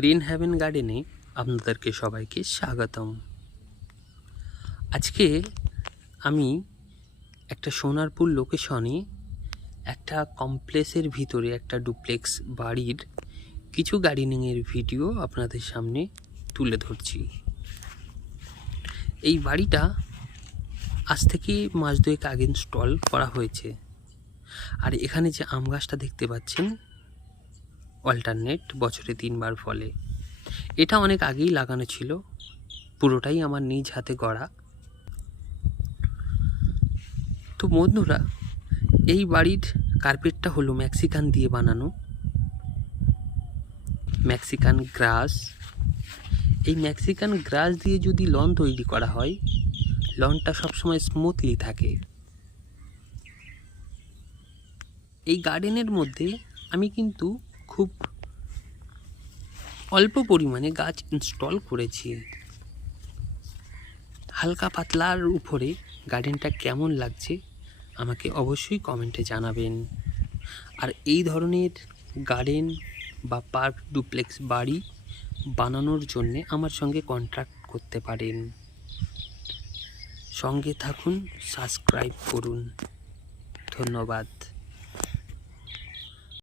Green haven গার্ডেনে আপনাদেরকে সবাইকে স্বাগতম। আজকে আমি একটা সোনারপুর লোকেশনে একটা কমপ্লেক্সের ভিতরে একটা ডুপ্লেক্স বাড়ির কিছু গার্ডেনিংয়ের ভিডিও আপনাদের সামনে তুলে ধরছি। এই বাড়িটা আজ থেকে মাস দুয়েক আগে ইনস্টল করা হয়েছে। আর এখানে যে আম গাছটা দেখতে পাচ্ছেন অল্টারনেট বছরে 3 বার ফলে, এটা অনেক আগেই লাগানো ছিল, পুরোটাই আমার নিজ হাতে গড়া। তো বন্ধুরা, এই বাড়ির কার্পেটটা হলো মেক্সিকান দিয়ে বানানো, মেক্সিকান গ্রাস। এই মেক্সিকান গ্রাস দিয়ে যদি লন তৈরি করা হয়, লনটা সবসময় স্মুথলি থাকে। এই গার্ডেনের মধ্যে আমি কিন্তু খুব অল্প পরিমাণে গাছ ইনস্টল করেছি। হালকা পাতলার উপরে গার্ডেনটা কেমন লাগছে আমাকে অবশ্যই কমেন্টে জানাবেন। আর এই ধরনের গার্ডেন বা পার্ক ডুপ্লেক্স বাড়ি বানানোর জন্যে আমার সঙ্গে কন্ট্যাক্ট করতে পারেন। সঙ্গে থাকুন, সাবস্ক্রাইব করুন। ধন্যবাদ।